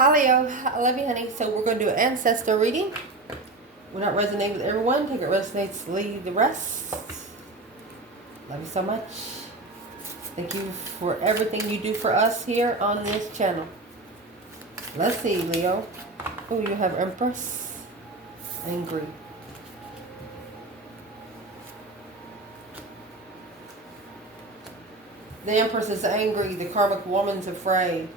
Hi Leo, I love you honey. So we're going to do an ancestor reading. Will not resonate with everyone. Take it resonates, leave the rest. Love you so much. Thank you for everything you do for us here on this channel. Let's see, Leo. Oh, you have Empress. Angry. The Empress is angry. The karmic woman's afraid.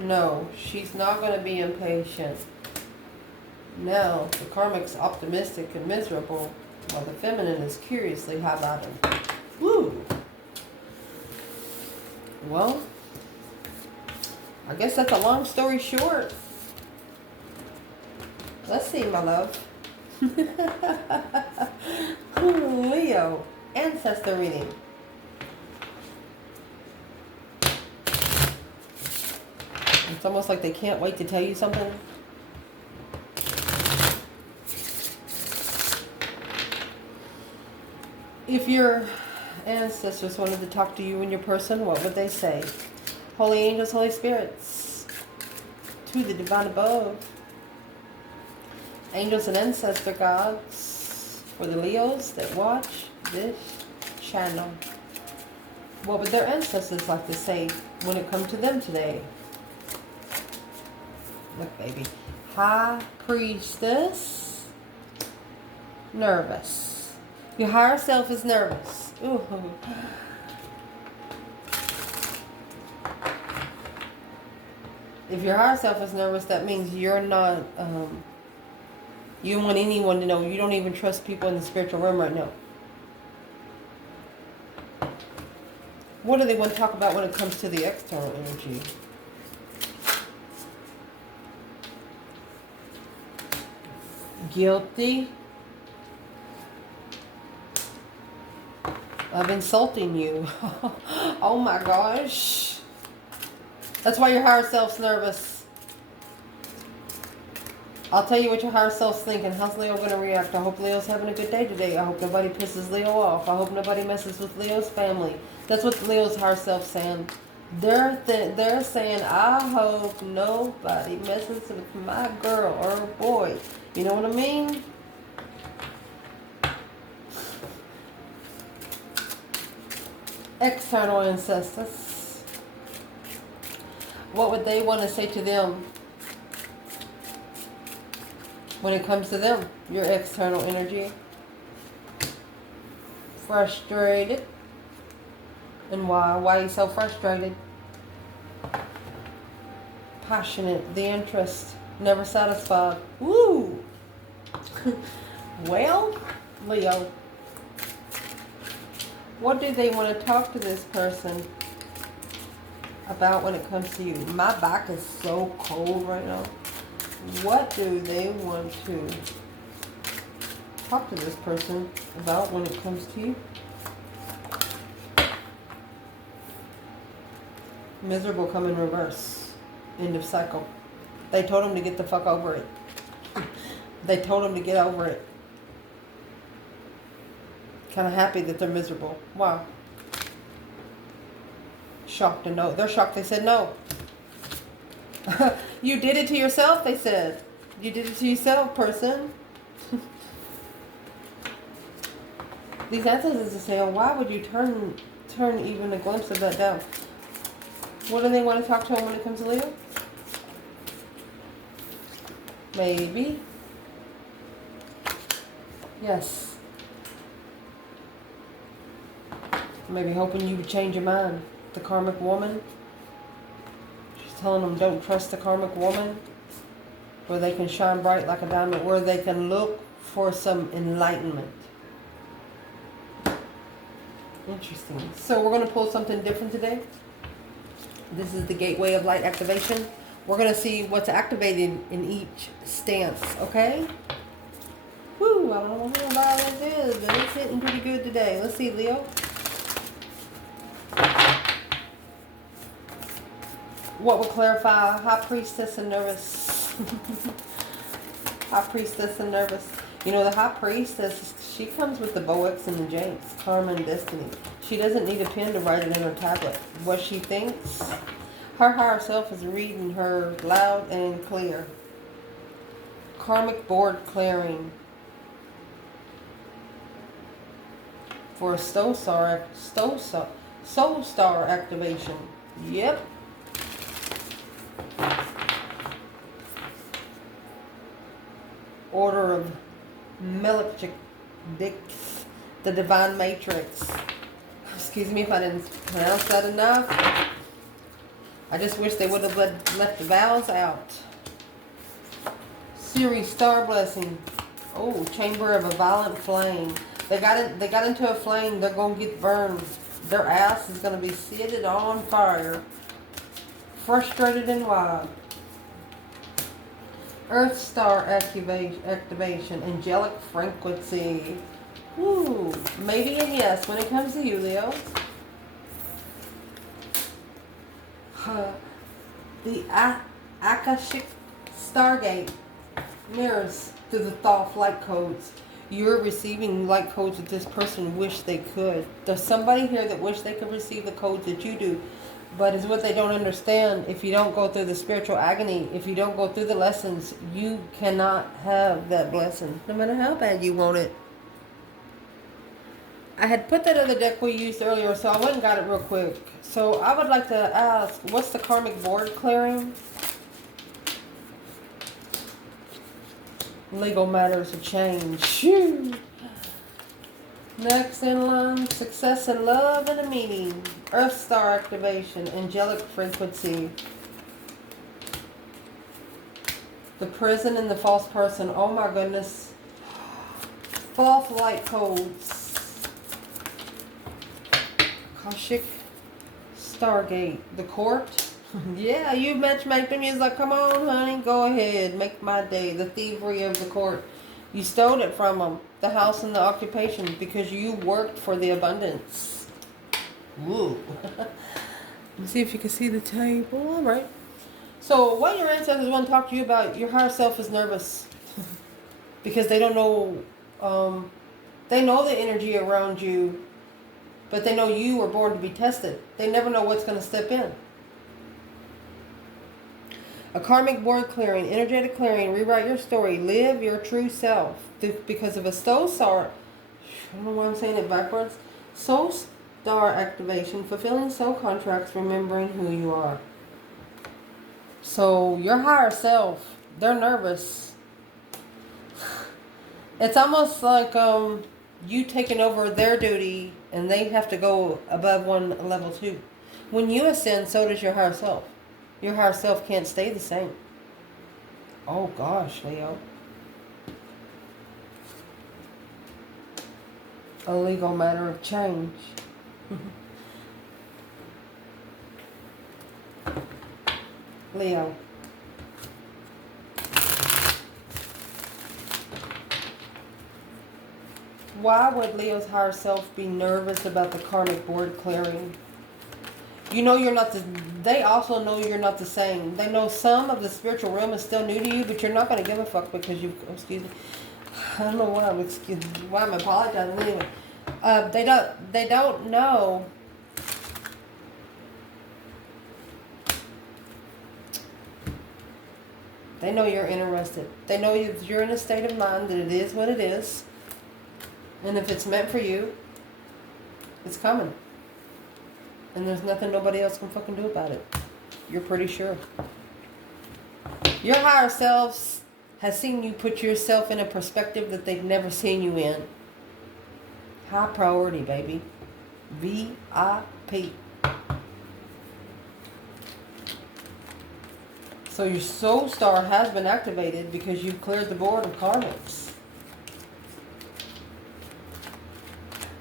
No, she's not going to be impatient. No, the karmic's optimistic and miserable, while the feminine is curiously highlighted. Woo! Well, I guess that's a long story short. Let's see, my love. Leo, ancestor reading. It's almost like they can't wait to tell you something. If your ancestors wanted to talk to you and your person, what would they say? Holy angels, Holy spirits, to the divine above, angels and ancestor gods, for the Leos that watch this channel, what would their ancestors like to say when it comes to them today? Look, baby. High Priestess. Nervous. Your higher self is nervous. Ooh. If your higher self is nervous, that means you're not, you don't want anyone to know. You don't even trust people in the spiritual realm right now. What do they want to talk about when it comes to the external energy? Guilty of insulting you. Oh my gosh. That's why your higher self's nervous. I'll tell you what your higher self's thinking. How's Leo going to react? I hope Leo's having a good day today. I hope nobody pisses Leo off. I hope nobody messes with Leo's family. That's what Leo's higher self's saying. They're saying, I hope nobody messes with my girl or boy. You know what I mean? External ancestors. What would they want to say to them when it comes to them? Your external energy. Frustrated. And why? Why are you so frustrated? Passionate. The interest. Never satisfied. Woo! Well, Leo, what do they want to talk to this person about when it comes to you? My back is so cold right now. What do they want to talk to this person about when it comes to you? Miserable come in reverse. End of cycle. They told him to get the fuck over it. They told him to get over it. Kind of happy that they're miserable. Wow. Shocked to no. They're shocked they said no. You did it to yourself, they said. You did it to yourself, person. These ancestors are saying, why would you turn even a glimpse of that down? What do they want to talk to him when it comes to Leo? Maybe. Yes. Maybe hoping you would change your mind. The karmic woman. She's telling them don't trust the karmic woman. Where they can shine bright like a diamond. Where they can look for some enlightenment. Interesting. So we're going to pull something different today. This is the gateway of light activation. We're going to see what's activated in each stance, okay? Woo, I don't know what violence is, but it's hitting pretty good today. Let's see, Leo. What will clarify High Priestess and nervous? High Priestess and nervous. You know, the High Priestess, she comes with the Boex and the Janks, karma and destiny. She doesn't need a pen to write it in her tablet. What she thinks, her higher self is reading her loud and clear. Karmic board clearing for a soul star activation. Yep. Order of Melchizedek, the divine matrix. Excuse me if I didn't pronounce that enough. I just wish they would have left the vowels out. Series star blessing. Oh, chamber of a violent flame. They got into a flame. They're gonna get burned. Their ass is gonna be seated on fire. Frustrated and wild. Earth star activation. Angelic frequency. Ooh, maybe and yes when it comes to you, Leo. The Akashic Stargate mirrors through the thought light codes. You're receiving light codes that this person wished they could. There's somebody here that wish they could receive the codes that you do. But it's what they don't understand. If you don't go through the spiritual agony, if you don't go through the lessons, you cannot have that blessing, no matter how bad you want it. I had put that other deck we used earlier, so I went and got it real quick. So I would like to ask, what's the karmic board clearing? Legal matters of change. Shoo. Next in line, success and love in a meeting. Earth star activation, angelic frequency. The prison and the false person. Oh my goodness. False light codes. Akashic Stargate. The court. Yeah, you matchmake them. He's like, come on, honey, go ahead, make my day. The thievery of the court. You stole it from them. The house and the occupation because you worked for the abundance. Woo. Let's see if you can see the table. All right. So what your ancestors want to talk to you about, your higher self is nervous because they don't know. They know the energy around you, but they know you were born to be tested. They never know what's going to step in. A karmic board clearing, energetic clearing, rewrite your story, live your true self. Because of a soul star, I don't know why I'm saying it backwards. Soul star activation, fulfilling soul contracts, remembering who you are. So your higher self, they're nervous. It's almost like you taking over their duty and they have to go above one level two. When you ascend, so does your higher self. Your higher self can't stay the same. Oh gosh, Leo. A legal matter of change. Leo. Why would Leo's higher self be nervous about the karmic board clearing? You know you're not the... They also know you're not the same. They know some of the spiritual realm is still new to you, but you're not going to give a fuck because you... Excuse me. I don't know why I'm apologizing anyway. They don't know... They know you're interested. They know you're in a state of mind that it is what it is. And if it's meant for you, it's coming. And there's nothing nobody else can fucking do about it. You're pretty sure. Your higher selves has seen you put yourself in a perspective that they've never seen you in. High priority, baby. VIP. So your soul star has been activated because you've cleared the board of karmics.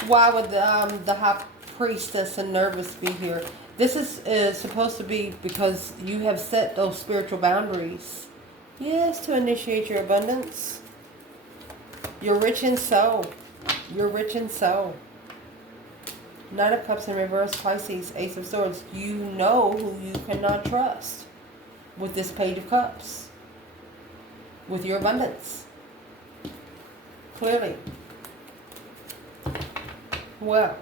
Why would the high priestess and nervous be here? This is supposed to be because you have set those spiritual boundaries. Yes, to initiate your abundance. You're rich in soul. You're rich in soul. Knight of Cups in reverse, Pisces, Ace of Swords. You know who you cannot trust with this Page of Cups. With your abundance. Clearly. Well,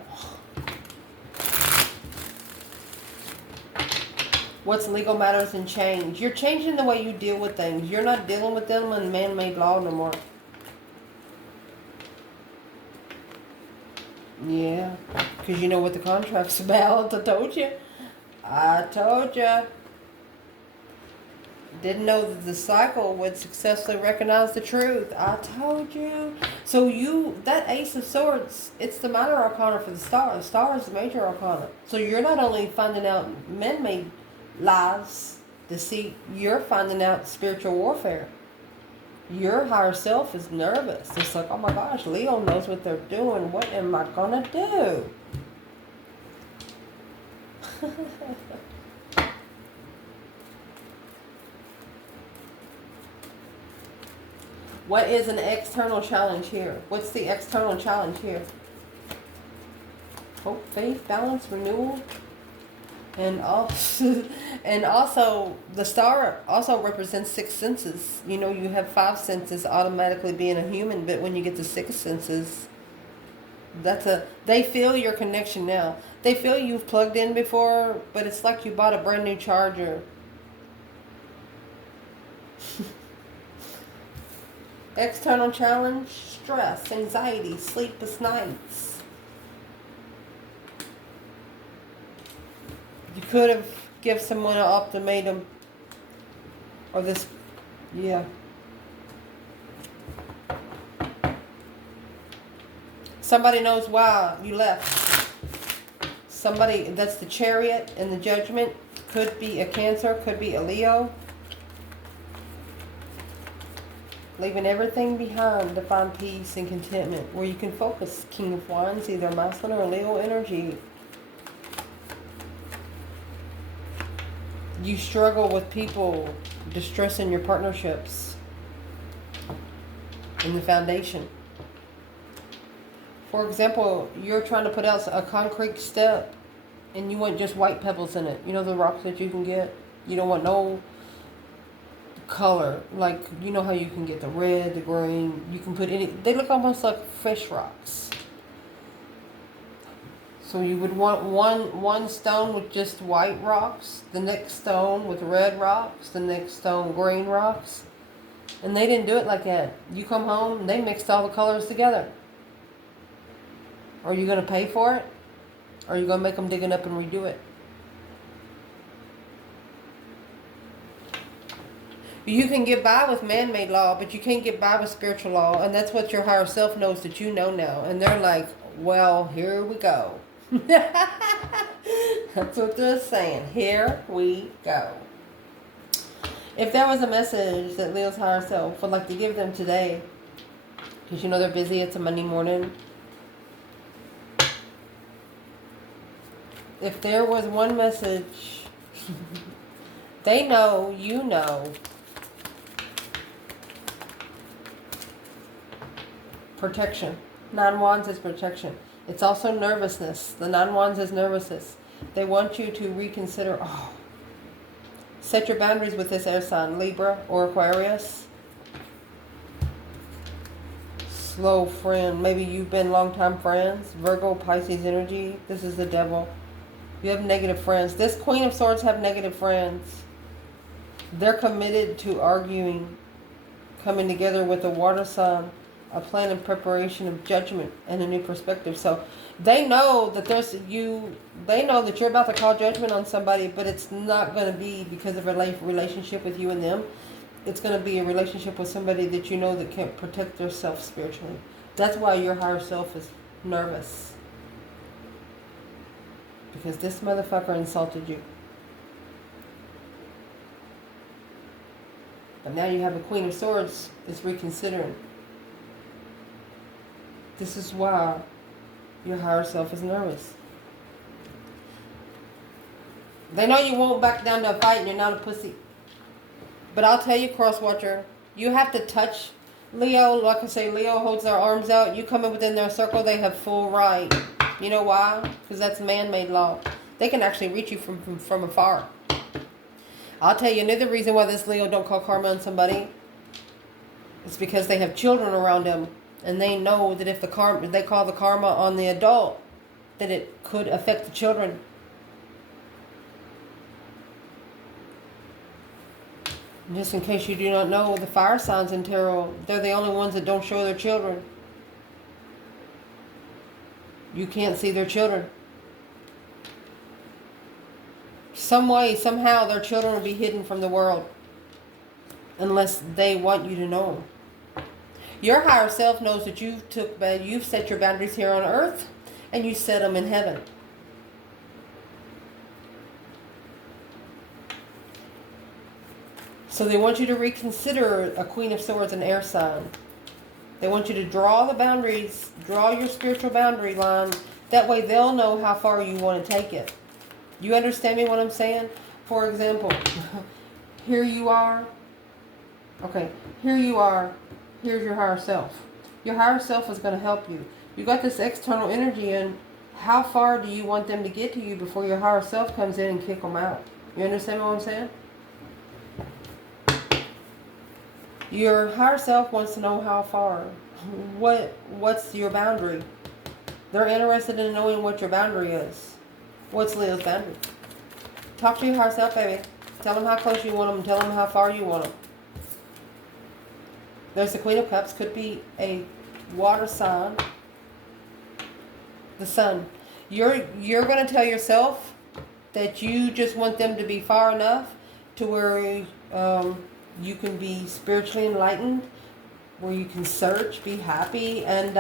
What's legal matters and change? You're changing the way you deal with things. You're not dealing with them in man-made law no more. Yeah, because you know what the contract's about. I told you. I told you. Didn't know that the cycle would successfully recognize the truth. I told you. So that Ace of Swords, it's the minor arcana for the star. The star is the major arcana. So you're not only finding out man-made lies, deceit, you're finding out spiritual warfare. Your higher self is nervous. It's like, oh my gosh, Leo knows what they're doing. What am I gonna do? What is an external challenge here? What's the external challenge here? Hope, faith, balance, renewal. And also the star also represents 6 senses. You know, you have 5 senses automatically being a human, but when you get to 6 senses, they feel your connection now. They feel you've plugged in before, but it's like you bought a brand new charger. External challenge, stress, anxiety, sleepless nights. You could have given someone an ultimatum. Or this, yeah. Somebody knows why you left. Somebody, that's the Chariot and the Judgment. Could be a Cancer, could be a Leo. Leaving everything behind to find peace and contentment, where you can focus. King of Wands, either masculine or Leo energy. You struggle with people distressing your partnerships in the foundation. For example, you're trying to put out a concrete step and you want just white pebbles in it. You know the rocks that you can get? You don't want no color. Like, you know how you can get the red, the green. You can put any... They look almost like fish rocks. So you would want one stone with just white rocks, the next stone with red rocks, the next stone green rocks. And they didn't do it like that. You come home and they mixed all the colors together. Are you going to pay for it? Or are you going to make them dig it up and redo it? You can get by with man-made law, but you can't get by with spiritual law. And that's what your higher self knows that you know now. And they're like, well, here we go. That's what they're saying. Here we go. If there was a message that Leo's higher self would like to give them today, because you know they're busy, it's a Monday morning. If there was one message, they know, you know. Protection. 9 Wands is protection. It's also nervousness. The 9 Wands is nervousness. They want you to reconsider. Oh, set your boundaries with this air sign, Libra or Aquarius. Slow friend. Maybe you've been long-time friends. Virgo, Pisces energy. This is the devil. You have negative friends. This Queen of Swords have negative friends. They're committed to arguing, coming together with a water sign, a plan and preparation of judgment and a new perspective. So they know that they know that you're about to call judgment on somebody, but it's not going to be because of a relationship with you and them. It's going to be a relationship with somebody that you know that can't protect themselves spiritually. That's why your higher self is nervous. Because this motherfucker insulted you. But now you have a Queen of Swords that's reconsidering. This is why your higher self is nervous. They know you won't back down to a fight and you're not a pussy. But I'll tell you, cross-watcher, you have to touch Leo. Like I say, Leo holds their arms out. You come in within their circle, they have full right. You know why? Because that's man-made law. They can actually reach you from afar. I'll tell you another reason why this Leo don't call karma on somebody. It's because they have children around them. And they know that if they call the karma on the adult, that it could affect the children. Just in case you do not know, the fire signs in tarot, they're the only ones that don't show their children. You can't see their children. Some way, somehow, their children will be hidden from the world. Unless they want you to know. Your higher self knows that you've set your boundaries here on earth. And you set them in heaven. So they want you to reconsider a Queen of Swords and air sign. They want you to draw the boundaries, draw your spiritual boundary line. That way they'll know how far you want to take it. You understand me what I'm saying? For example, here you are. Okay, here you are. Here's your higher self. Your higher self is going to help you. You got this external energy, and how far do you want them to get to you before your higher self comes in and kick them out? You understand what I'm saying? Your higher self wants to know how far. What's your boundary? They're interested in knowing what your boundary is. What's Leo's boundary? Talk to your higher self, baby. Tell them how close you want them. Tell them how far you want them. There's the Queen of Cups. Could be a water sign. The Sun. You're going to tell yourself that you just want them to be far enough to where you can be spiritually enlightened, where you can search, be happy, and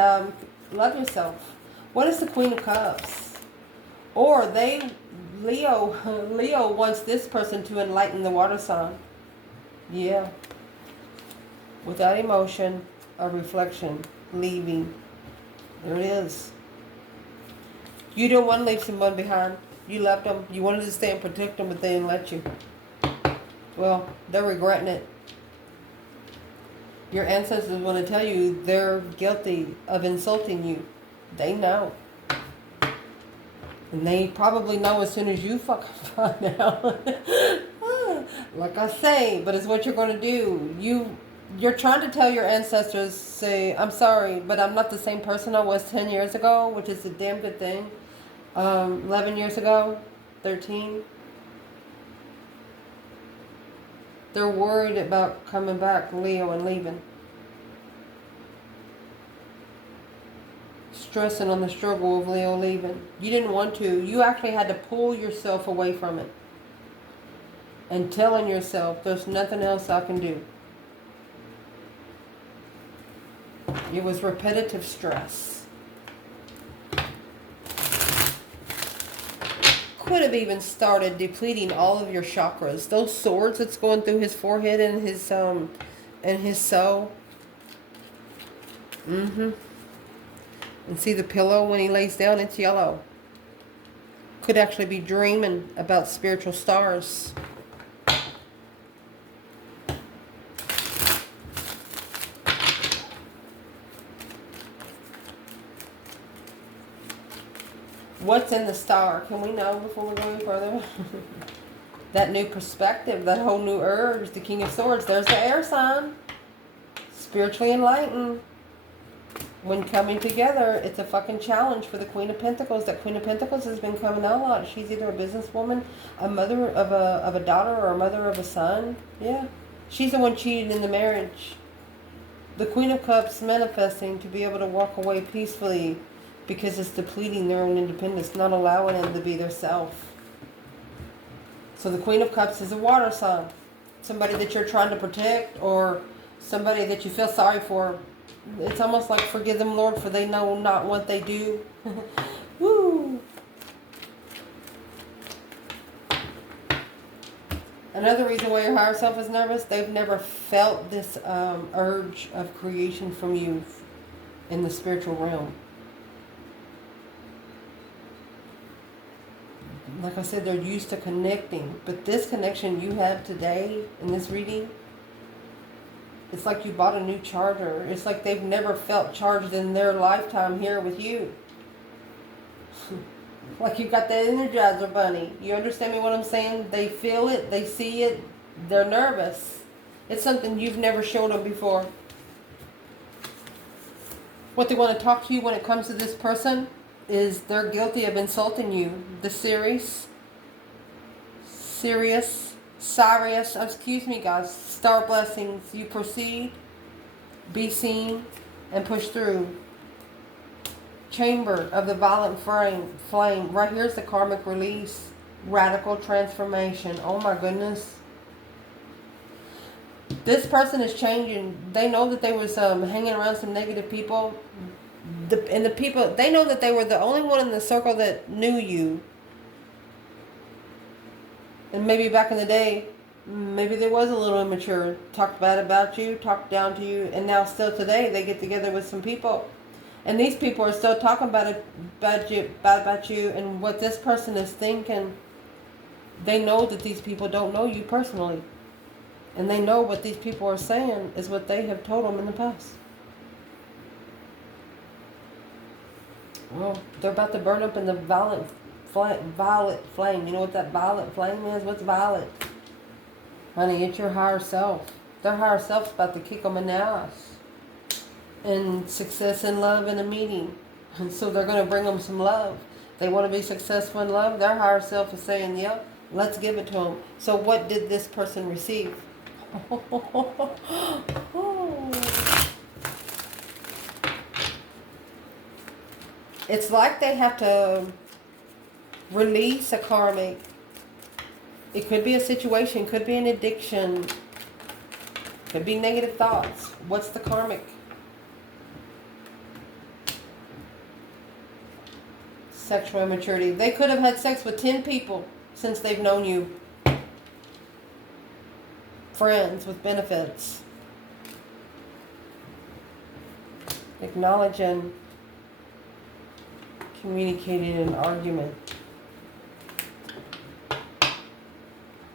love yourself. What is the Queen of Cups? Or Leo wants this person to enlighten the water sign. Yeah. Without emotion or reflection, leaving. There it is. You don't want to leave someone behind. You left them. You wanted to stay and protect them, but they didn't let you. Well, they're regretting it. Your ancestors want to tell you they're guilty of insulting you. They know. And they probably know as soon as you fucking find out. Like I say, but it's what you're going to do. You're trying to tell your ancestors, say, I'm sorry, but I'm not the same person I was 10 years ago, which is a damn good thing. 11 years ago, 13. They're worried about coming back, Leo, and leaving. Stressing on the struggle of Leo leaving. You didn't want to. You actually had to pull yourself away from it. And telling yourself, there's nothing else I can do. It was repetitive stress. Could have even started depleting all of your chakras. Those swords that's going through his forehead and his soul. And see the pillow when he lays down, it's yellow. Could actually be dreaming about spiritual stars. What's in the star? Can we know before we go any further? That new perspective, that whole new urge, the King of Swords. There's the air sign. Spiritually enlightened. When coming together, it's a fucking challenge for the Queen of Pentacles. That Queen of Pentacles has been coming out a lot. She's either a businesswoman, a mother of a daughter, or a mother of a son. Yeah. She's the one cheating in the marriage. The Queen of Cups manifesting to be able to walk away peacefully because it's depleting their own independence, not allowing them to be their self. So the Queen of Cups is a water sign. Somebody that you're trying to protect, or somebody that you feel sorry for. It's almost like, forgive them, Lord, for they know not what they do. Woo! Another reason why your higher self is nervous, they've never felt this urge of creation from you in the spiritual realm. Like I said, they're used to connecting. But this connection you have today in this reading, it's like you bought a new charger. It's like they've never felt charged in their lifetime here with you. Like you've got that Energizer bunny. You understand me what I'm saying? They feel it. They see it. They're nervous. It's something you've never showed them before. What they want to talk to you when it comes to this person is they're guilty of insulting you. The serious Sirius, excuse me guys, star blessings. You proceed, be seen, and push through. Chamber of the violent flame. Right here's the karmic release. Radical transformation. Oh my goodness. This person is changing. They know that they was hanging around some negative people. The people, they know that they were the only one in the circle that knew you. And maybe back in the day, maybe there was a little immature. Talked bad about you, talked down to you. And now still today, they get together with some people. And these people are still talking bad about you and what this person is thinking. They know that these people don't know you personally. And they know what these people are saying is what they have told them in the past. Well, they're about to burn up in the violet flame. You know what that violet flame is? What's violet? Honey, it's your higher self. Their higher self's about to kick them in the ass. And success and love in a meeting. And so they're going to bring them some love. They want to be successful in love. Their higher self is saying, yeah, let's give it to them. So what did this person receive? It's like they have to release a karmic. It could be a situation, could be an addiction, could be negative thoughts. What's the karmic? Sexual immaturity. They could have had sex with 10 people since they've known you. Friends with benefits. Acknowledging, communicating an argument.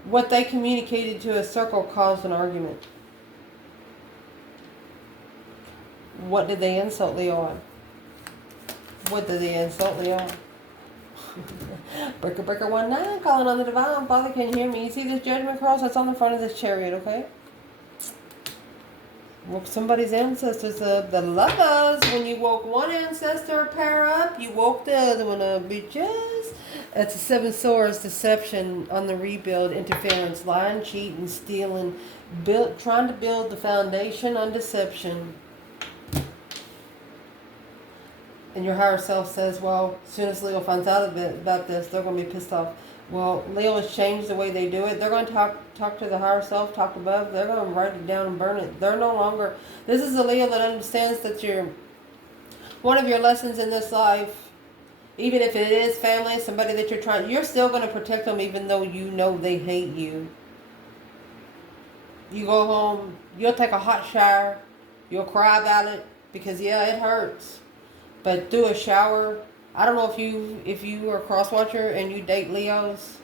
What they communicated to a circle caused an argument. What did they insult Leo on? What did they insult Leo on? Breaker 19 calling on the divine. Father, can you hear me? You see this judgment cross that's on the front of this chariot, okay? Woke somebody's ancestors up. The lovers. When you woke one ancestor pair up, you woke the other one up, bitches. That's a 7 swords deception on the rebuild, interference, lying, cheating, stealing, trying to build the foundation on deception. And your higher self says, well, as soon as Leo finds out about this, they're going to be pissed off. Well, Leo has changed the way they do it. They're going to talk to the higher self, talk above. They're going to write it down and burn it. They're no longer... This is a Leo that understands that one of your lessons in this life, even if it is family, somebody that you're still going to protect them even though you know they hate you. You go home, you'll take a hot shower, you'll cry about it because, yeah, it hurts. But do a shower. I don't know if you are a cross watcher and you date Leos,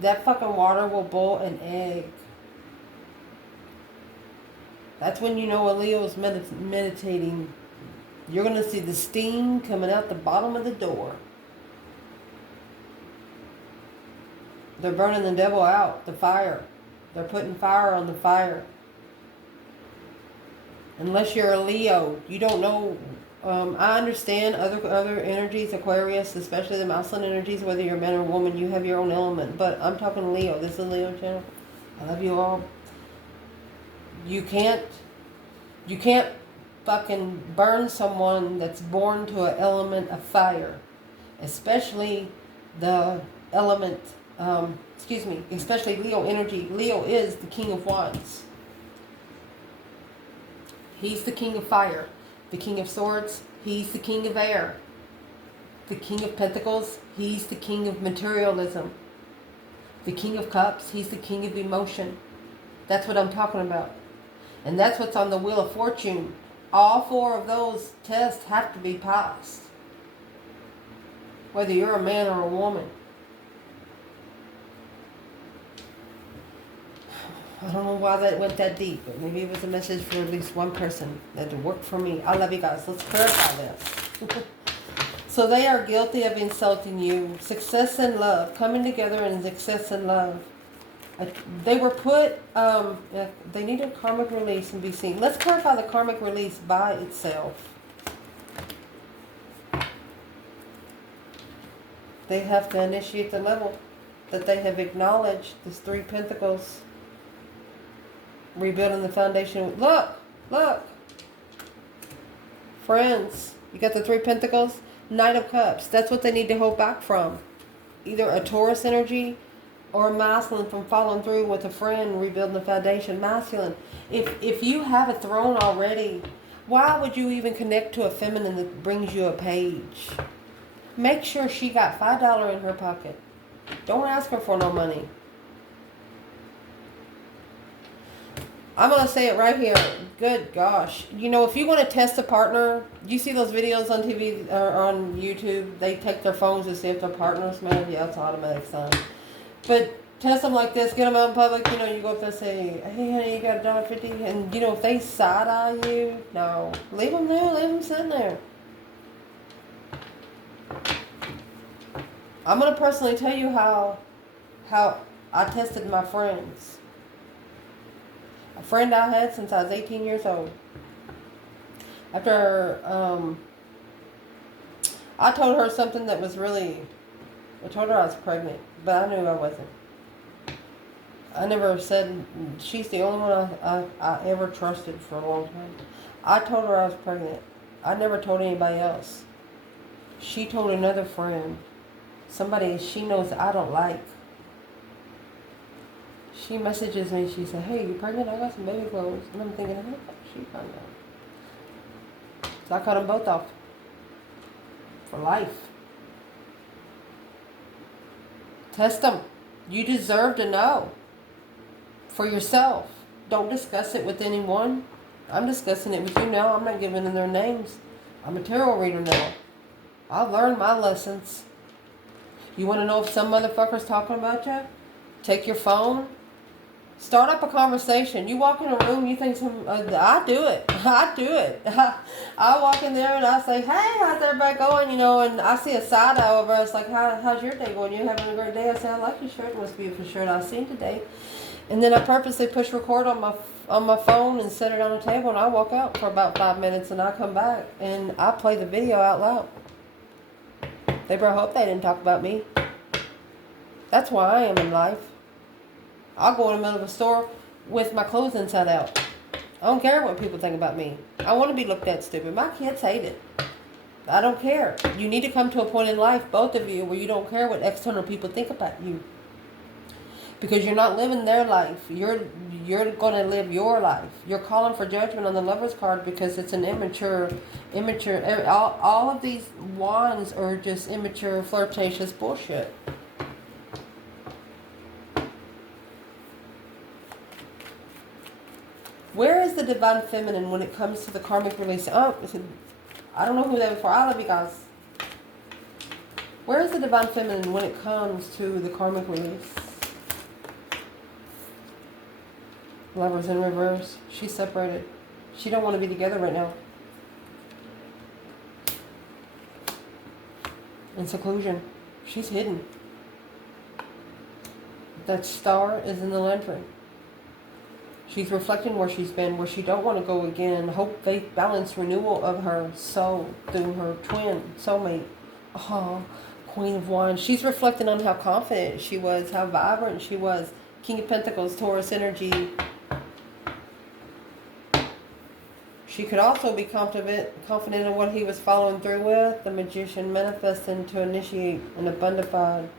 that fucking water will boil an egg. That's when you know a Leo is meditating. You're going to see the steam coming out the bottom of the door. They're burning the devil out, the fire. They're putting fire on the fire. Unless you're a Leo, you don't know. I understand other energies, Aquarius, especially the masculine energies, whether you're a man or a woman, you have your own element. But I'm talking Leo. This is a Leo channel. I love you all. You can't fucking burn someone that's born to an element of fire. Especially the element, especially Leo energy. Leo is the king of wands. He's the king of fire. The king of swords, he's the king of air. The king of pentacles, he's the king of materialism. The king of cups, he's the king of emotion. That's what I'm talking about. And that's what's on the wheel of fortune. All 4 of those tests have to be passed. Whether you're a man or a woman. I don't know why that went that deep, but maybe it was a message for at least one person that worked for me. I love you guys. Let's clarify this. So they are guilty of insulting you. Success and love. Coming together in success and love. They were put, they need a karmic release and be seen. Let's clarify the karmic release by itself. They have to initiate the level. that they have acknowledged. This 3 Pentacles. Rebuilding the foundation. Look! Look! Friends. You got the 3 Pentacles. Knight of Cups. That's what they need to hold back from. Either a Taurus energy or a masculine from following through with a friend, rebuilding the foundation. Masculine. If you have a throne already, why would you even connect to a feminine that brings you a page? Make sure she got $5 in her pocket. Don't ask her for no money. I'm going to say it right here. Good gosh. You know, if you want to test a partner, you see those videos on TV or on YouTube, they take their phones to see if their partner's mad. Yeah, it's automatic sign. But test them like this. Get them out in public. You know, you go up there and say, hey, honey, you got $1.50? And, you know, if they side-eye you, no. Leave them there. Leave them sitting there. I'm going to personally tell you how I tested my friends. A friend I had since I was 18 years old. After I told her something that was really, I told her I was pregnant, but I knew I wasn't. I never said, she's the only one I ever trusted for a long time. I told her I was pregnant. I never told anybody else. She told another friend, somebody she knows I don't like. She messages me, she said, hey, you pregnant? I got some baby clothes. And I'm thinking, how the fuck she find out? So I cut them both off. For life. Test them. You deserve to know. For yourself. Don't discuss it with anyone. I'm discussing it with you now. I'm not giving them their names. I'm a tarot reader now. I've learned my lessons. You want to know if some motherfucker's talking about you? Take your phone. Start up a conversation. You walk in a room, you think I do it. I do it. I walk in there and I say, hey, how's everybody going? You know, and I see a side eye over. It's like, how's your day going? You having a great day? I say, I like your shirt. It must be a beautiful shirt I've seen today. And then I purposely push record on my phone and set it on the table, and I walk out for about 5 minutes, and I come back and I play the video out loud. They better hope they didn't talk about me. That's why I am in life. I'll go in the middle of a store with my clothes inside out. I don't care what people think about me. I want to be looked at stupid. My kids hate it. I don't care. You need to come to a point in life, both of you, where you don't care what external people think about you. Because you're not living their life. You're going to live your life. You're calling for judgment on the Lover's card because it's an immature. All of these wands are just immature, flirtatious bullshit. Where is the divine feminine when it comes to the karmic release? Oh, I don't know who that was for. I love you guys. Where is the divine feminine when it comes to the karmic release? Lovers in reverse. She's separated. She don't want to be together right now. In seclusion. She's hidden. That star is in the lantern. She's reflecting where she's been, where she don't want to go again. Hope, faith, balance, renewal of her soul through her twin, soulmate. Oh, Queen of Wands. She's reflecting on how confident she was, how vibrant she was. King of Pentacles, Taurus energy. She could also be confident in what he was following through with. The Magician, manifesting to initiate an abundant.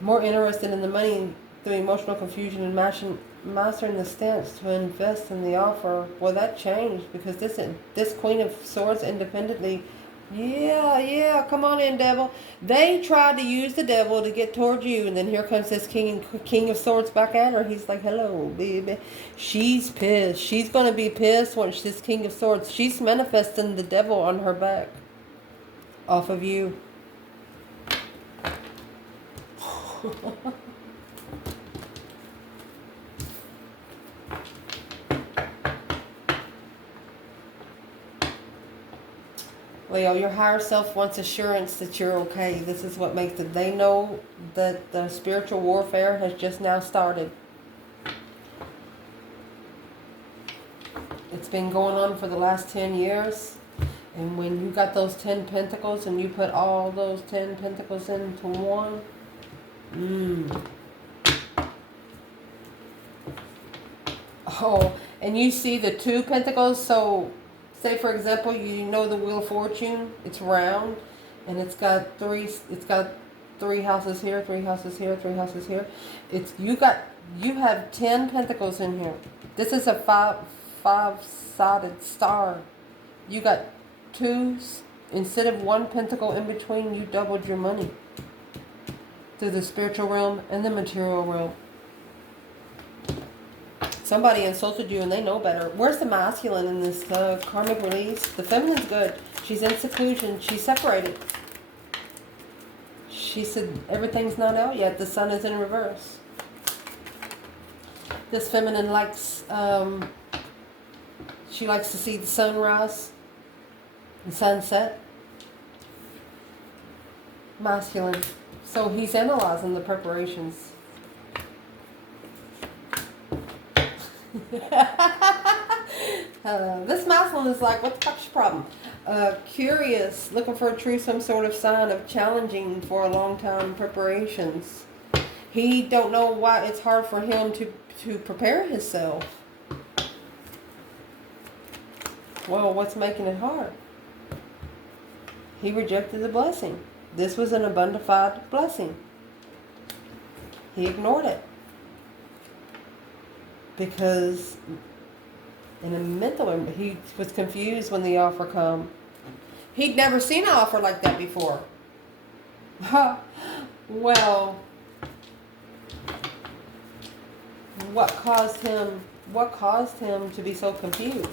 More interested in the money through emotional confusion and mastering the stance to invest in the offer. Well, that changed because this Queen of Swords independently, yeah, come on in, devil. They tried to use the devil to get towards you, and then here comes this King of Swords back at her. He's like, hello, baby. She's pissed. She's going to be pissed once this King of Swords, she's manifesting the devil on her back off of you. Leo, your higher self wants assurance that you're okay. This is what makes it. They know that the spiritual warfare has just now started. It's been going on for the last 10 years. And when you got those 10 pentacles and you put all those 10 pentacles into one, oh, and you see the 2 pentacles. So, say for example, you know the Wheel of Fortune. It's round, and it's got 3. It's got 3 houses here, 3 houses here, 3 houses here. You have 10 pentacles in here. This is a five-sided star. You got 2 instead of 1 pentacle in between. You doubled your money through the spiritual realm and the material realm. Somebody insulted you and they know better. Where's the masculine in this karmic release? The feminine's good. She's in seclusion. She's separated. She said everything's not out yet. The sun is in reverse. This feminine likes, she likes to see the sunrise and sunset. Masculine. So he's analyzing the preparations. This masculine is like, what the fuck's your problem? Curious, looking for some sort of sign of challenging for a long time preparations. He don't know why it's hard for him to prepare himself. Well, what's making it hard? He rejected the blessing. This was an abundified blessing. He ignored it. Because in a mental, he was confused when the offer come. He'd never seen an offer like that before. Well, what caused him to be so confused?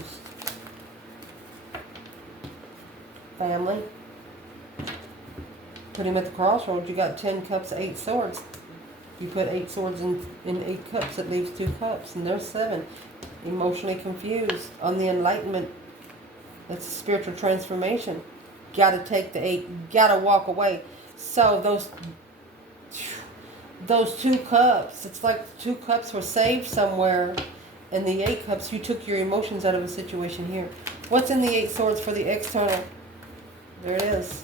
Family. Put him at the crossroads. You got 10 cups, 8 swords. You put 8 swords in 8 cups, it leaves 2 cups, and there's 7. Emotionally confused. On the enlightenment, that's a spiritual transformation. Gotta take the 8, gotta walk away. So those 2 cups, it's like 2 cups were saved somewhere, and the 8 cups, you took your emotions out of a situation here. What's in the 8 swords for the external? There it is.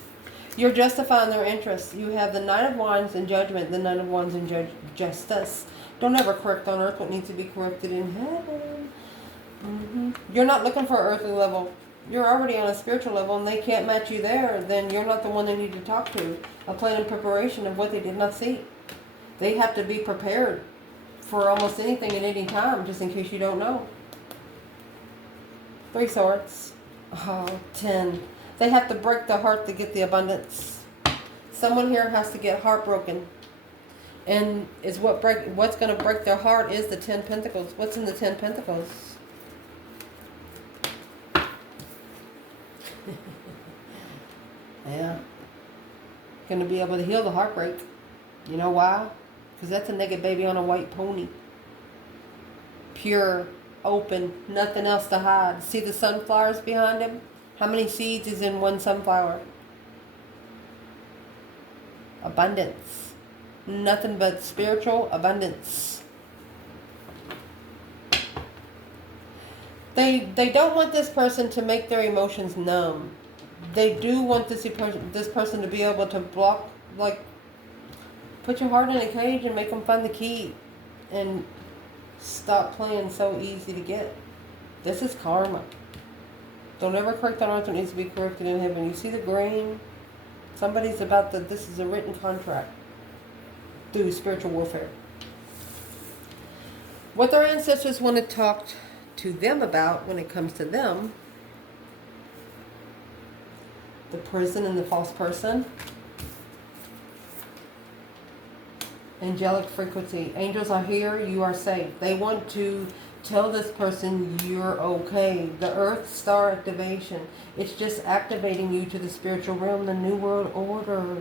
You're justifying their interests. You have the Knight of Wands in judgment, the Knight of Wands in justice. Don't ever correct on earth what needs to be corrected in heaven. You're not looking for an earthly level. You're already on a spiritual level, and they can't match you there. Then you're not the one they need to talk to. A plan and preparation of what they did not see. They have to be prepared for almost anything at any time, just in case you don't know. 3 swords. Oh, 10. They have to break the heart to get the abundance. Someone here has to get heartbroken. And is what's going to break their heart is the 10 pentacles. What's in the 10 pentacles? Yeah. Going to be able to heal the heartbreak. You know why? Because that's a naked baby on a white pony. Pure, open, nothing else to hide. See the sunflowers behind him? How many seeds is in one sunflower? Abundance. Nothing but spiritual abundance. They don't want this person to make their emotions numb. They do want this person to be able to block, like, put your heart in a cage and make them find the key. And stop playing so easy to get. This is karma. Don't ever correct on earth what needs to be corrected in heaven. You see the grain? Somebody's about that. This is a written contract through spiritual warfare. What their ancestors want to talk to them about when it comes to them. The prison and the false person. Angelic frequency. Angels are here. You are safe. They want to tell this person you're okay. The Earth Star activation. It's just activating you to the spiritual realm, the New World Order.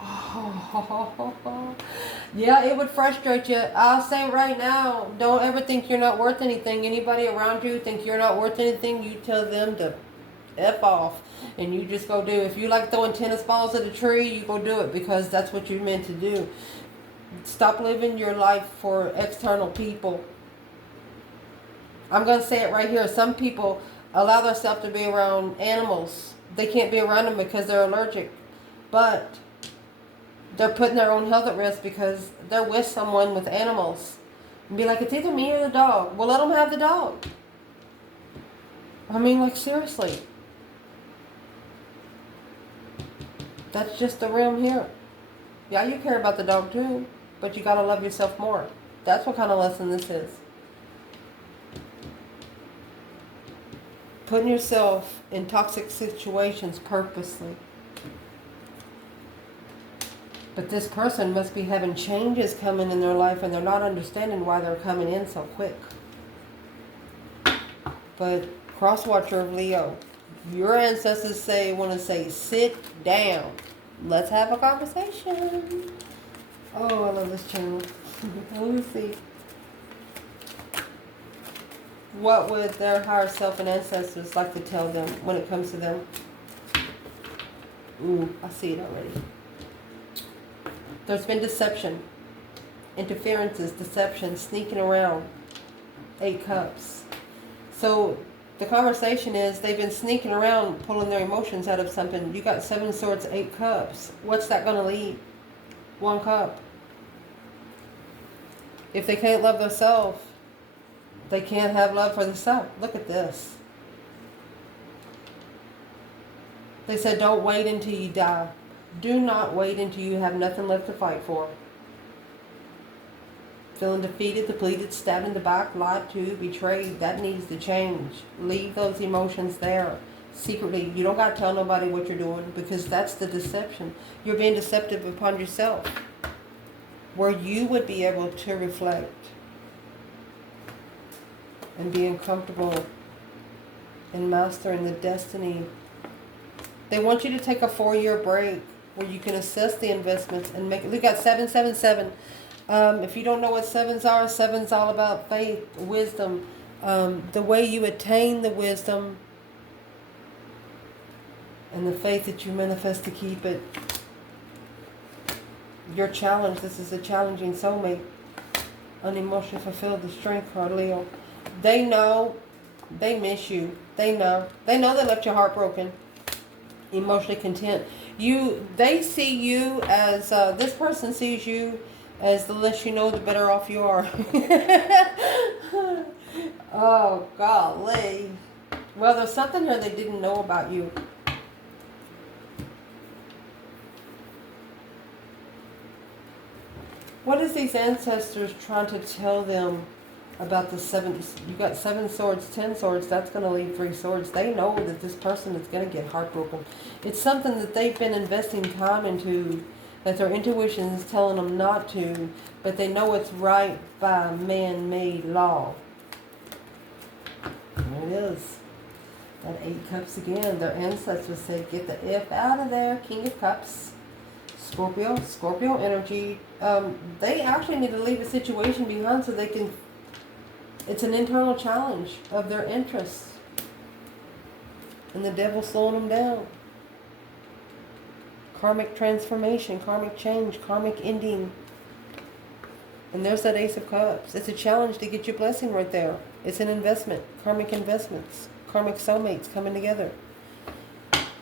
Oh. Yeah, it would frustrate you. I'll say right now, don't ever think you're not worth anything. Anybody around you think you're not worth anything, you tell them to F off. And you just go do. If you like throwing tennis balls at a tree, you go do it because that's what you're meant to do. Stop living your life for external people. I'm going to say it right here. Some people allow themselves to be around animals They can't be around them because they're allergic. But they're putting their own health at risk because they're with someone with animals. And be like, it's either me or the dog. Well, let them have the dog. I mean, like, seriously. That's just the realm here. Yeah, you care about the dog too, but you gotta love yourself more. That's what kind of lesson this is. Putting yourself in toxic situations purposely. But this person must be having changes coming in their life and they're not understanding why they're coming in so quick. But cross-watcher of Leo, your ancestors want to say, sit down. Let's have a conversation. Oh, I love this channel. Let me see. What would their higher self and ancestors like to tell them when it comes to them? Ooh, I see it already. There's been deception, interferences, deception, sneaking around. 8 cups. So the conversation is they've been sneaking around, pulling their emotions out of something. You got 7 swords, 8 cups. What's that going to leave? 1 cup. If they can't love themselves, they can't have love for themselves. Look at this. They said, don't wait until you die. Do not wait until you have nothing left to fight for. Feeling defeated, depleted, stabbed in the back, lied to, betrayed. That needs to change. Leave those emotions there. Secretly, you don't got to tell nobody what you're doing because that's the deception. You're being deceptive upon yourself. Where you would be able to reflect and being comfortable and mastering the destiny. They want you to take a 4-year break where you can assess the investments and make it. We got 777. If you don't know what 7s are, 7's all about faith, wisdom, the way you attain the wisdom and the faith that you manifest to keep it. Your challenge. This is a challenging soulmate. Unemotionally fulfilled, the strength card, Leo. They know. They miss you. They know. They know they left your heart broken. Emotionally content. They see you as, this person sees you as the less you know, the better off you are. Oh, golly. Well, there's something here they didn't know about you. What is these ancestors trying to tell them about the 7? You got 7 swords, 10 swords. That's going to leave 3 swords. They know that this person is going to get heartbroken. It's something that they've been investing time into, that their intuition is telling them not to, but they know it's right by man-made law. There it is. That 8 cups again. Their ancestors said, get the F out of there, King of Cups. Scorpio energy. They actually need to leave a situation behind so they can, it's an internal challenge of their interests. And the devil's slowing them down. Karmic transformation, karmic change, karmic ending. And there's that Ace of Cups. It's a challenge to get your blessing right there. It's an investment. Karmic investments. Karmic soulmates coming together.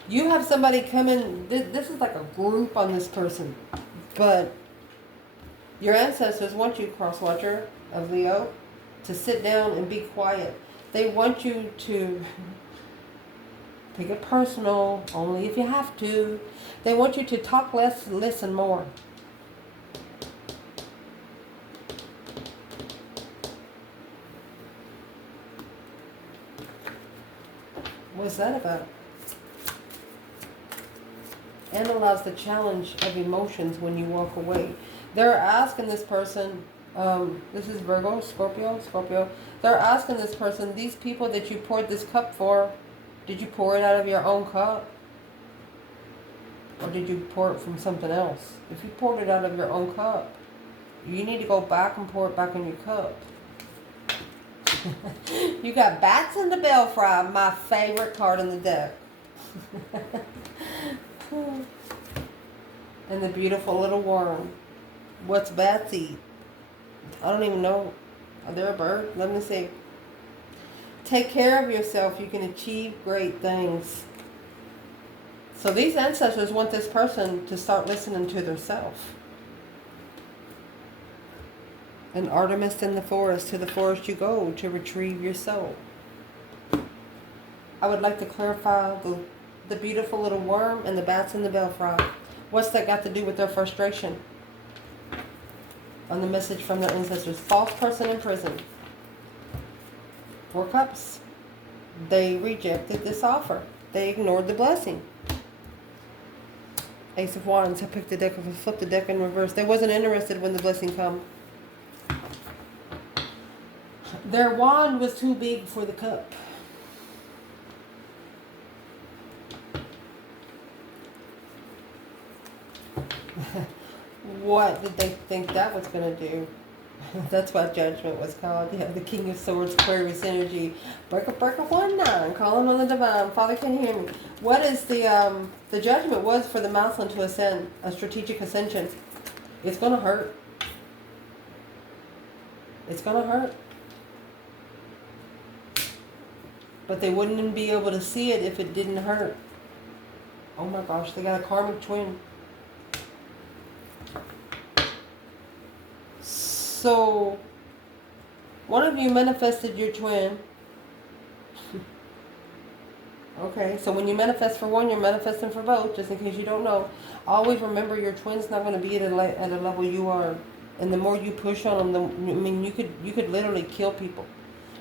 You have somebody coming. This is like a group on this person. But your ancestors want you, cross-watcher of Leo, to sit down and be quiet. They want you to take it personal, only if you have to. They want you to talk less, listen more. What's that about? Analyze the challenge of emotions when you walk away. They're asking this person, this is Virgo, Scorpio. They're asking this person, these people that you poured this cup for, did you pour it out of your own cup? Or did you pour it from something else? If you poured it out of your own cup, you need to go back and pour it back in your cup. You got bats in the belfry, my favorite card in the deck. And the beautiful little worm. What's bats eat? I don't even know. Are there a bird? Let me see. Take care of yourself. You can achieve great things. So these ancestors want this person to start listening to themselves. An Artemis in the forest, to the forest you go to retrieve your soul. I would like to clarify the beautiful little worm and the bats in the belfry. What's that got to do with their frustration? On the message from their ancestors. False person in prison. 4 cups. They rejected this offer. They ignored the blessing. Ace of Wands. I picked the deck, flipped the deck in reverse. They wasn't interested when the blessing come. Their wand was too big for the cup. What did they think that was going to do? That's what Judgment was called. You have the King of Swords, Aquarius energy. Breaker, 1-9. Calling on the divine. Father, can you hear me? What is the Judgment was for the Mouseland to ascend. A strategic ascension. It's going to hurt. It's going to hurt. But they wouldn't be able to see it if it didn't hurt. Oh my gosh, they got a karmic twin. So, one of you manifested your twin. Okay, so when you manifest for one, you're manifesting for both, just in case you don't know. Always remember your twin's not going to be at a level you are. And the more you push on them, you could literally kill people.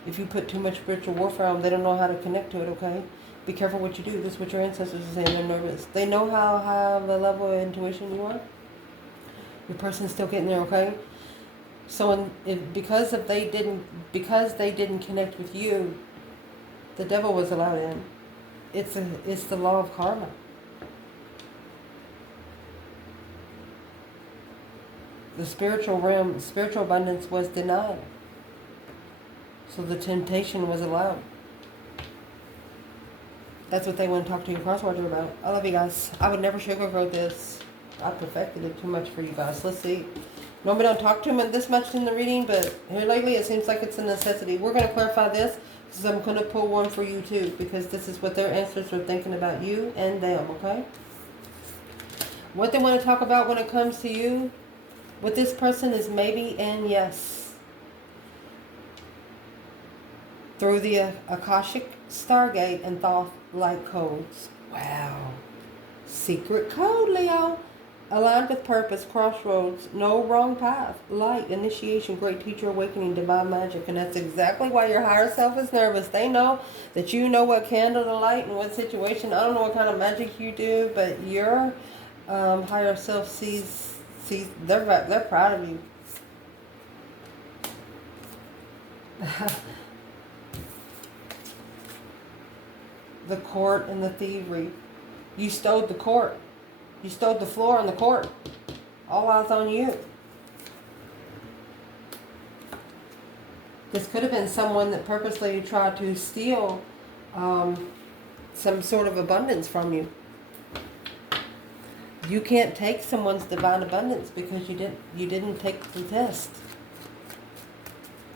If you put too much spiritual warfare on them, they don't know how to connect to it, okay? Be careful what you do. This is what your ancestors are saying. They're nervous. They know how high of a level of intuition you are. Your person's still getting there, okay? So because they didn't connect with you, the devil was allowed in. It's the law of karma. The spiritual realm, spiritual abundance was denied. So the temptation was allowed. That's what they want to talk to your crosswatcher about. I love you guys. I would never sugarcoat this. I perfected it too much for you guys. Let's see. Normally don't talk to them this much in the reading, but here lately it seems like it's a necessity. We're going to clarify this because I'm going to pull one for you too, because this is what their ancestors are thinking about you and them, okay? What they want to talk about when it comes to you with this person is maybe and yes. Through the Akashic Stargate and Thoth Light Codes. Wow. Secret code, Leo. Aligned with purpose, crossroads, no wrong path, light, initiation, great teacher, awakening, divine magic. And that's exactly why your higher self is nervous. They know that you know what candle to light and what situation. I don't know what kind of magic you do, but your higher self sees they're proud of you. The court and the thievery. You stole the court. You stole the floor on the court. All eyes on you. This could have been someone that purposely tried to steal some sort of abundance from you. You can't take someone's divine abundance because you didn't take the test.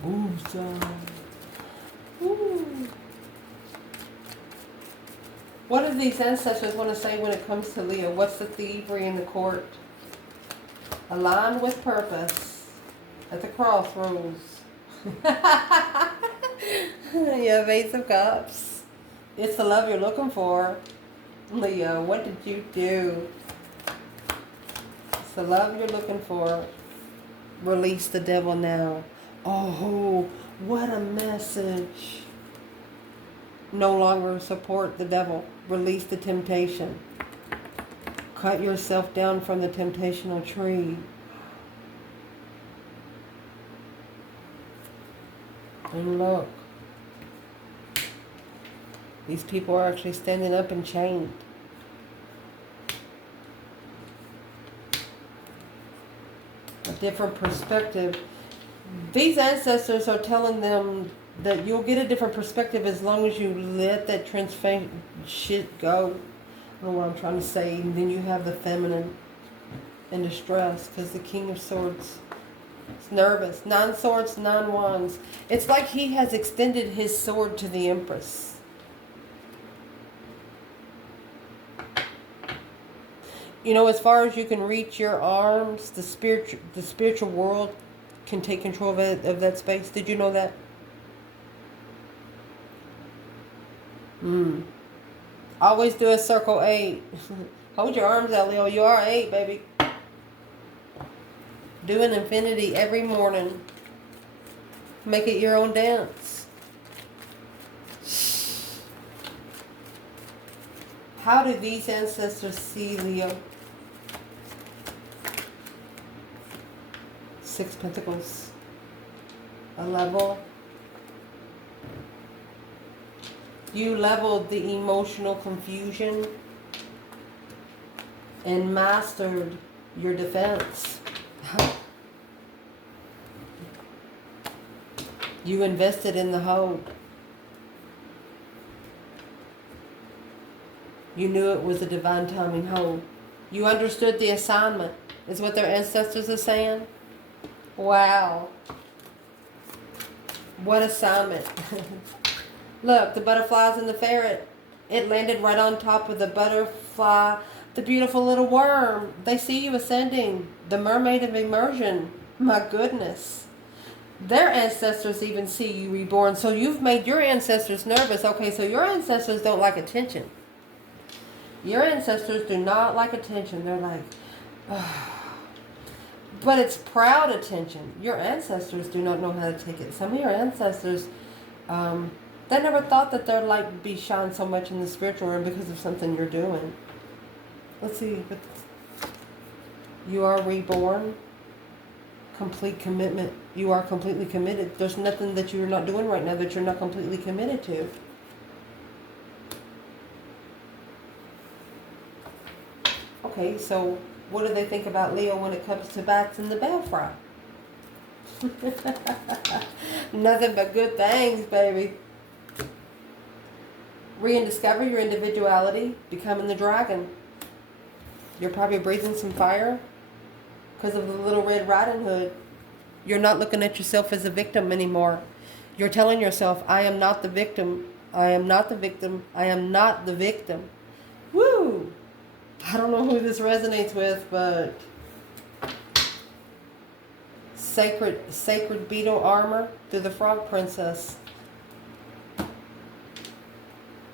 Ooh, son. Ooh. What do these ancestors want to say when it comes to Leo? What's the thievery in the court? Aligned with purpose. At the crossroads. You have Ace of Cups. It's the love you're looking for. Leo, what did you do? It's the love you're looking for. Release the devil now. Oh, what a message. No longer support the devil. Release the temptation. Cut yourself down from the temptational tree. And look. These people are actually standing up and chained. A different perspective. These ancestors are telling them that you'll get a different perspective as long as you let that transformation shit go. I don't know what I'm trying to say. And then you have the feminine in distress because the King of Swords is nervous. 9 swords, 9 wands. It's like he has extended his sword to the Empress. You know, as far as you can reach your arms, the spiritual world can take control of that space. Did you know that? Mm. Always do a circle 8. Hold your arms out, Leo. You are 8, baby. Do an infinity every morning. Make it your own dance. How do these ancestors see Leo? 6 Pentacles. A level. You leveled the emotional confusion and mastered your defense. You invested in the hold. You knew it was a divine timing hold. You understood the assignment, is what their ancestors are saying. Wow. What assignment. Look, the butterflies and the ferret. It landed right on top of the butterfly, the beautiful little worm. They see you ascending. The mermaid of immersion. My goodness. Their ancestors even see you reborn. So you've made your ancestors nervous. Okay, so your ancestors don't like attention. Your ancestors do not like attention. They're like, oh. But it's proud attention. Your ancestors do not know how to take it. Some of your ancestors, they never thought that their light would be shined so much in the spiritual realm because of something you're doing. Let's see. You are reborn. Complete commitment. You are completely committed. There's nothing that you're not doing right now that you're not completely committed to. Okay, so what do they think about Leo when it comes to bats in the belfry? Nothing but good things, baby. Rediscover your individuality, becoming the dragon. You're probably breathing some fire because of the little Red Riding Hood. You're not looking at yourself as a victim anymore. You're telling yourself, I am not the victim. I am not the victim. I am not the victim. Woo! I don't know who this resonates with, but sacred beetle armor through the Frog Princess.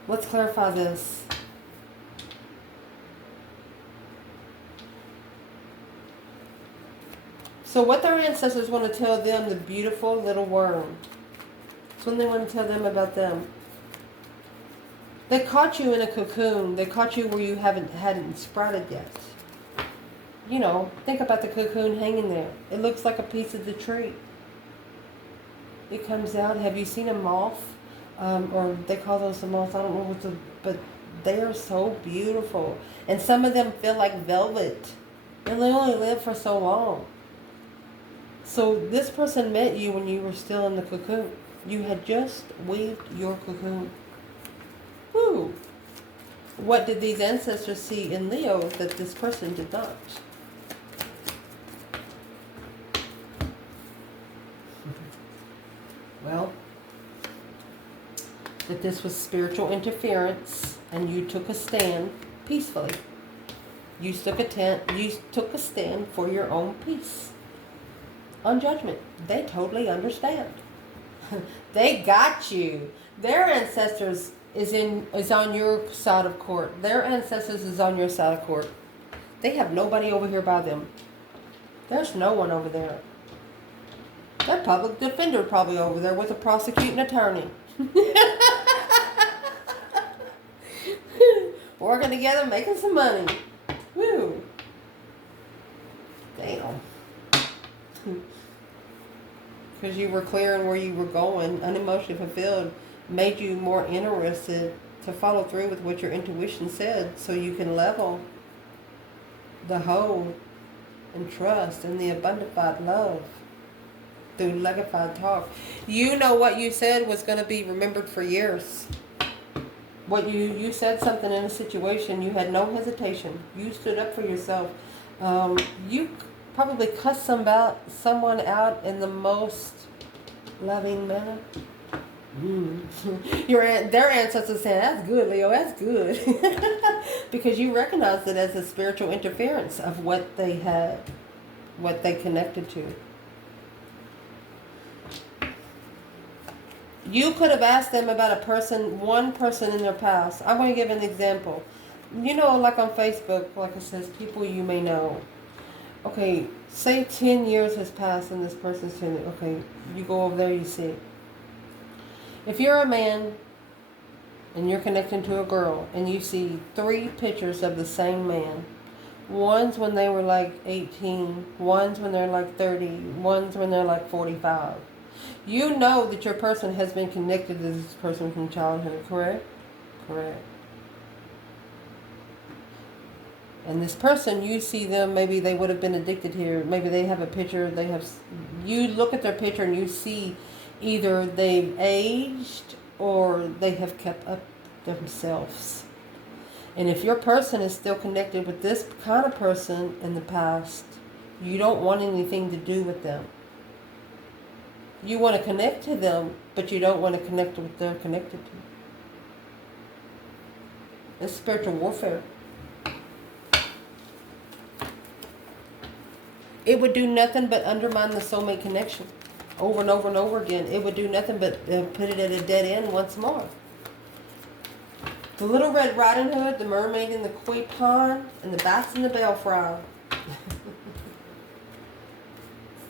Let's clarify this. So what their ancestors want to tell them, the beautiful little worm. It's when they want to tell them about them. They caught you in a cocoon. They caught you where you hadn't sprouted yet. You know, think about the cocoon hanging there. It looks like a piece of the tree. It comes out. Have you seen a moth? Or they call those the moths. I don't know what the, but they are so beautiful. And some of them feel like velvet. And they only live for so long. So this person met you when you were still in the cocoon. You had just weaved your cocoon. Woo! What did these ancestors see in Leo that this person did not? Well, that this was spiritual interference and you took a stand peacefully. You took a stand for your own peace. On judgment. They totally understand. They got you. Their ancestors is on your side of court. Their ancestors is on your side of court. They have nobody over here by them. There's no one over there. Their public defender probably over there with a prosecuting attorney. Working together, making some money. Woo. Damn. Because you were clear on where you were going, unemotionally fulfilled, made you more interested to follow through with what your intuition said so you can level the whole and trust and the abundified love through legified talk. You know what you said was going to be remembered for years. What you said something in a situation, you had no hesitation. You stood up for yourself. You probably cussed someone out in the most loving manner. Their ancestors saying, that's good, Leo, that's good. Because you recognize it as a spiritual interference of what they had, what they connected to. You could have asked them about a person, one person in their past. I'm going to give an example. You know, like on Facebook, like it says, people you may know. Okay, say 10 years has passed and this person's 10. Okay, you go over there, you see. If you're a man and you're connecting to a girl and you see 3 pictures of the same man, one's when they were like 18, one's when they're like 30, one's when they're like 45. You know that your person has been connected to this person from childhood, correct? Correct. And this person, you see them, maybe they would have been addicted here. Maybe they have a picture, you look at their picture and you see either they've aged or they have kept up themselves. And if your person is still connected with this kind of person in the past, you don't want anything to do with them. You want to connect to them, but you don't want to connect to what they're connected to. It's spiritual warfare. It would do nothing but undermine the soulmate connection. Over and over and over again. It would do nothing but put it at a dead end once more. The Little Red Riding Hood, the Mermaid in the Koi Pond, and the Bats in the Belfry.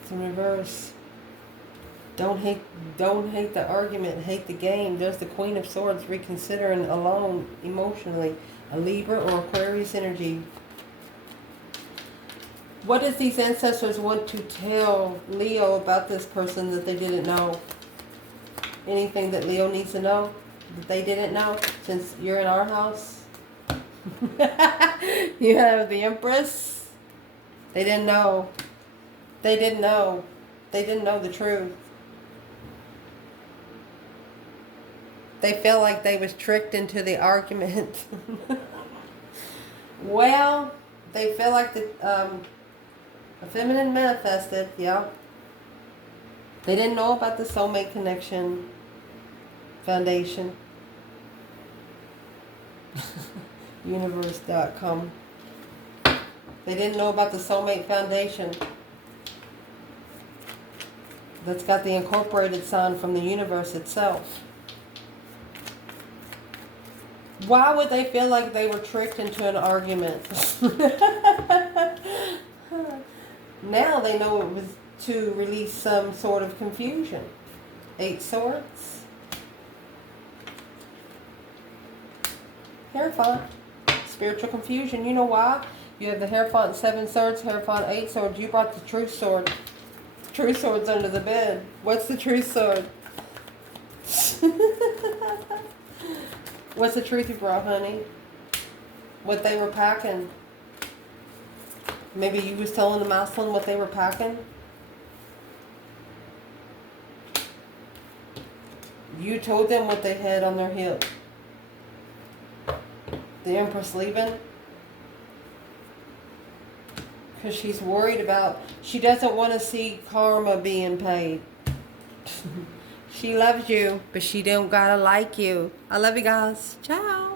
It's in reverse. Don't hate the argument, hate the game. There's the Queen of Swords reconsidering alone emotionally. A Libra or Aquarius energy. What does these ancestors want to tell Leo about this person that they didn't know? Anything that Leo needs to know that they didn't know since you're in our house? You have the Empress. They didn't know. They didn't know. They didn't know the truth. They felt like they was tricked into the argument. Well, they feel like a feminine manifested, yeah. They didn't know about the soulmate connection foundation. Universe.com. They didn't know about the soulmate foundation. That's got the incorporated sign from the universe itself. Why would they feel like they were tricked into an argument? Now they know it was to release some sort of confusion. 8 Swords. Hierophant. Spiritual confusion. You know why? You have the Hierophant 7 Swords, Hierophant 8 Swords. You brought the Truth Sword. Truth Sword's under the bed. What's the Truth Sword? What's the truth you brought, honey? What they were packing. Maybe you was telling the masculine what they were packing. You told them what they had on their hip. The Empress leaving. Because she's worried about, she doesn't want to see karma being paid. She loves you, but she don't gotta like you. I love you guys. Ciao.